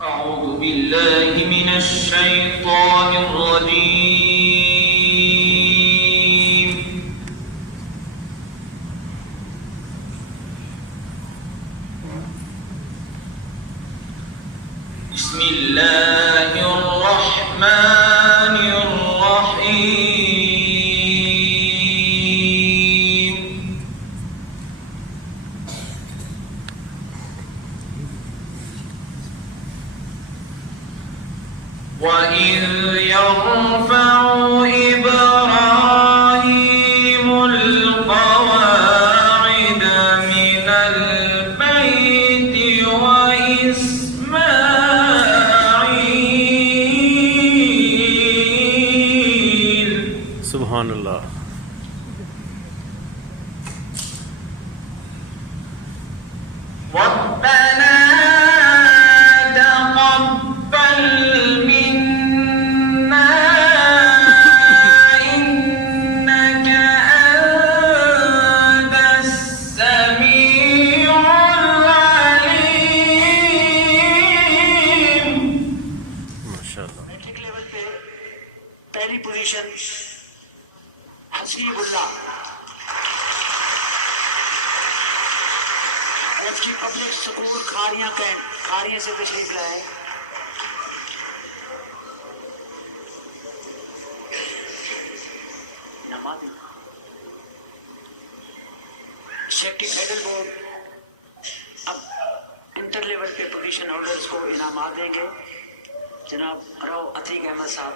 أعوذ بالله من الشيطان الرجيم. بسم الله الرحمن الرحيم. وإذ يرفع إبراهيم القواعد من البيت وإسماعيل. سبحان الله. ربنا تقبل منا إنك أنت السميع العليم. ما شاء الله. Matric level पे पहली पोजीशन Hasibullah FG public school Khariyan कैंट खारियां से तशरीफ लाए। नमाज सेक्टी फेडरल बोर्ड अब इंटर लेवल पे पोजीशन होल्डर्स को इनामात देंगे। जनाब राव अतीक अहमद साहब